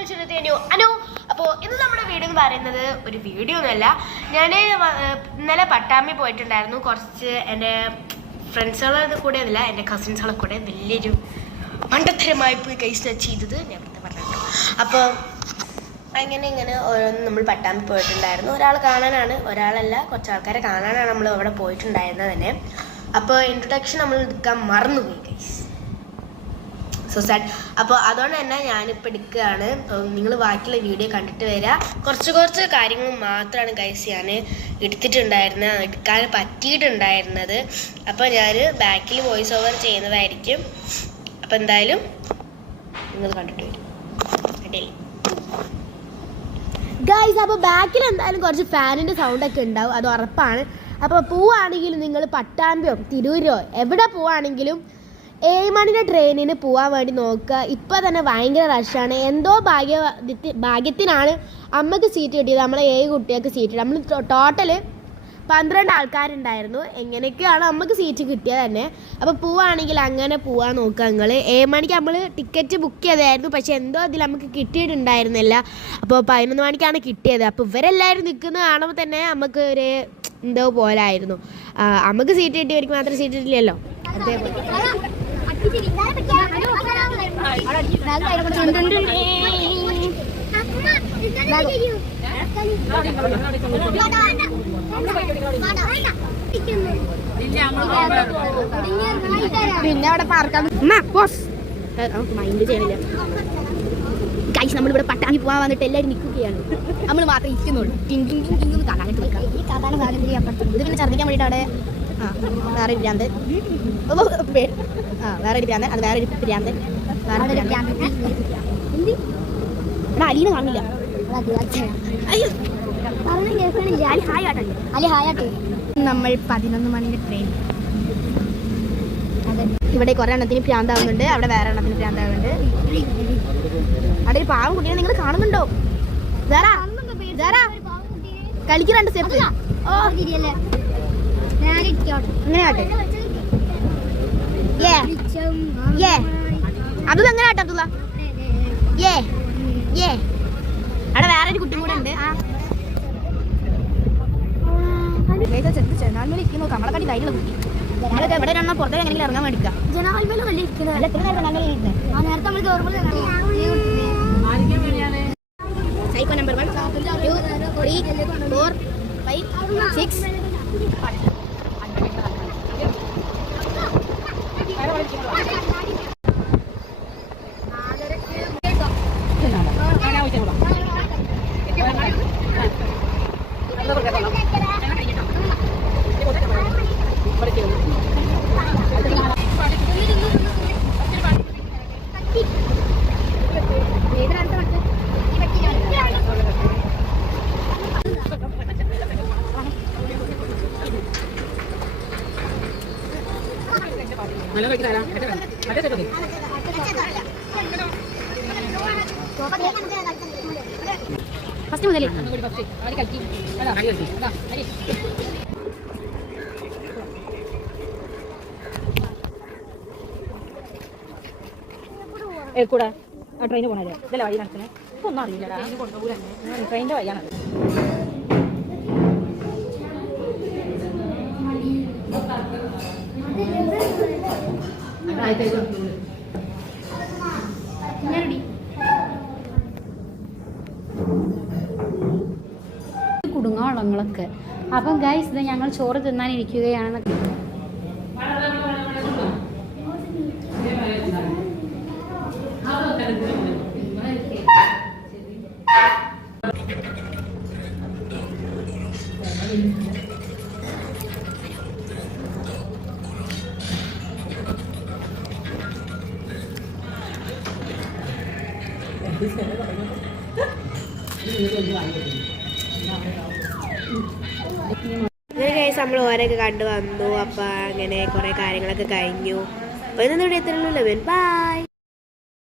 Welcome to Anu. അപ്പോൾ ഇന്ന് നമ്മുടെ വീഡിയോ എന്ന് പറയുന്നത് ഒരു വീഡിയോ ഒന്നുമല്ല. ഞാൻ ഇന്നലെ പട്ടാമ്പി പോയിട്ടുണ്ടായിരുന്നു. കുറച്ച് എൻ്റെ ഫ്രണ്ട്സുകളുടെ കൂടെ ഒന്നുമില്ല, എൻ്റെ കസിൻസുകളെ കൂടെ വലിയൊരു മണ്ടത്തരമായി പോയി കൈസ് ചെയ്തത് ഞാൻ പറഞ്ഞിട്ടുണ്ട്. അപ്പോൾ ഇങ്ങനെ ഓരോന്ന് നമ്മൾ പട്ടാമ്പി പോയിട്ടുണ്ടായിരുന്നു. ഒരാൾ കാണാനാണ്, ഒരാളല്ല, കുറച്ച് ആൾക്കാരെ കാണാനാണ് നമ്മൾ അവിടെ പോയിട്ടുണ്ടായിരുന്നത് തന്നെ. അപ്പോൾ ഇൻട്രൊഡക്ഷൻ നമ്മൾ എടുക്കാൻ മറന്നുപോയി കൈസ്, സോ സാഡ്. അപ്പോൾ അതുകൊണ്ട് തന്നെ ഞാനിപ്പോൾ എടുക്കുകയാണ്. നിങ്ങൾ ബാക്കിയുള്ള വീഡിയോ കണ്ടിട്ട് വരിക. കുറച്ച് കാര്യങ്ങൾ മാത്രമാണ് ഗൈസ് ഞാൻ എടുത്തിട്ടുണ്ടായിരുന്നത്, എടുക്കാൻ പറ്റിയിട്ടുണ്ടായിരുന്നത്. അപ്പോൾ ഞാൻ ബാക്കിൽ വോയിസ് ഓവർ ചെയ്യുന്നതായിരിക്കും. അപ്പോൾ എന്തായാലും നിങ്ങൾ കണ്ടിട്ട് വരും അല്ലേ ഗൈസ്. അപ്പോൾ ബാക്കിൽ എന്തായാലും കുറച്ച് ഫാനിൻ്റെ സൗണ്ടൊക്കെ ഉണ്ടാവും, അത് ഉറപ്പാണ്. അപ്പോൾ പോവുകയാണെങ്കിലും നിങ്ങൾ പട്ടാമ്പിയോ തിരൂരോ എവിടെ പോവുകയാണെങ്കിലും 7 മണിയുടെ ട്രെയിനിന് പോകാൻ വേണ്ടി നോക്കുക. ഇപ്പോൾ തന്നെ ഭയങ്കര റഷാണ്. എന്തോ ഭാഗ്യത്തിനാണ് അമ്മക്ക് സീറ്റ് കിട്ടിയത്. നമ്മളെ 7 കുട്ടികൾക്ക് സീറ്റ് കിട്ടി. നമ്മൾ ടോട്ടൽ 12 ആൾക്കാരുണ്ടായിരുന്നു. എങ്ങനെയൊക്കെയാണ് നമുക്ക് സീറ്റ് കിട്ടിയത് തന്നെ. അപ്പോൾ പോവുകയാണെങ്കിൽ അങ്ങനെ പോകാൻ നോക്കുക നിങ്ങൾ. 7 മണിക്ക് നമ്മൾ ടിക്കറ്റ് ബുക്ക് ചെയ്തായിരുന്നു, പക്ഷേ എന്തോ അതിൽ നമുക്ക് കിട്ടിയിട്ടുണ്ടായിരുന്നില്ല. അപ്പോൾ 11 മണിക്കാണ് കിട്ടിയത്. അപ്പോൾ ഇവരെല്ലാവരും നിൽക്കുന്നത് കാണുമ്പോൾ തന്നെ നമുക്ക് ഒരു എന്തോ പോലായിരുന്നു. നമുക്ക് സീറ്റ് കിട്ടിയവർക്ക് മാത്രം സീറ്റ് കിട്ടില്ലല്ലോ. അതേപോലെ പിന്നെ അവിടെ പാർക്കാൻ മൈൻഡ് ചെയ്യണില്ല ഗൈസ്. നമ്മളിവിടെ പട്ടാമ്പി പോകാൻ വന്നിട്ട് എല്ലാവരും നിൽക്കുകയാണ്, നമ്മൾ മാത്രം ഇരിക്കുന്നുള്ളൂ. കാണാനായിട്ട് ഇത് പിന്നെ ഛർദ്ദിക്കാൻ വേണ്ടിയിട്ട് അവിടെ വേറെ ഒരു ഭ്രാന്ത്, വേറെ ഒരു ഭ്രാന്ത്, അത് വേറെ ഒരു ഭ്രാന്ത്, എടാ അലീനെ കാണില്ല. നമ്മൾ 11 മണിയുടെ ട്രെയിൻ. ഇവിടെ കുറേ എണ്ണത്തിന് ഭ്രാന്താവുന്നുണ്ട്, അവിടെ വേറെ എണ്ണത്തിന് ഭ്രാന്താവുന്നുണ്ട്. അവിടെ ഒരു പാവം കുട്ടീനെ നിങ്ങൾ കാണുന്നുണ്ടോ? കളിക്കുന്നുണ്ട് സ്റ്റെപ്പ്. അങ്ങനെ ആട്ടെ അതും എങ്ങനെ ആട്ടെ അബ്ദുള്ള. അവിടെ വേറെ ഒരു കുട്ടി കൂടെ ഉണ്ട്. ജനാൽമേൽ ഇരിക്കുന്നു, നമ്മളെക്കാട്ടി ധൈര്യമുള്ള കുട്ടി. നമ്മളൊക്കെ എവിടെ രണ്ടാ പുറത്തേക്ക് എങ്ങനെയെങ്കിലും ഇറങ്ങാൻ വേണ്ടിക്കാം. ജനാൽമേലും അല്ലേ ഇരിക്കുന്നത്? സൈക്കോ നമ്പർ 1 2 3 4 5 6 ഫസ്റ്റ് മുതലേ കൂടെ ആ ട്രെയിന് പോണല്ലേ ഇതല്ലേ വഴി നടക്കുന്നത്? ഇപ്പൊ ഒന്നും അറിയില്ല, ട്രെയിനിന്റെ വഴിയാണത്. കുടുങ്ങാവളങ്ങളൊക്കെ. അപ്പം ഗൈസ് ഇത് ഞങ്ങൾ ചോറ് തിന്നാനിരിക്കുകയാണെന്നൊക്കെ. നമ്മൾ ഓരോക്കെ കണ്ടു വന്നു. അപ്പം അങ്ങനെ കുറേ കാര്യങ്ങളൊക്കെ കഴിഞ്ഞു. അപ്പോൾ ഇന്നത്തെ വീഡിയോ എത്രയുള്ളൂ. ബൈ.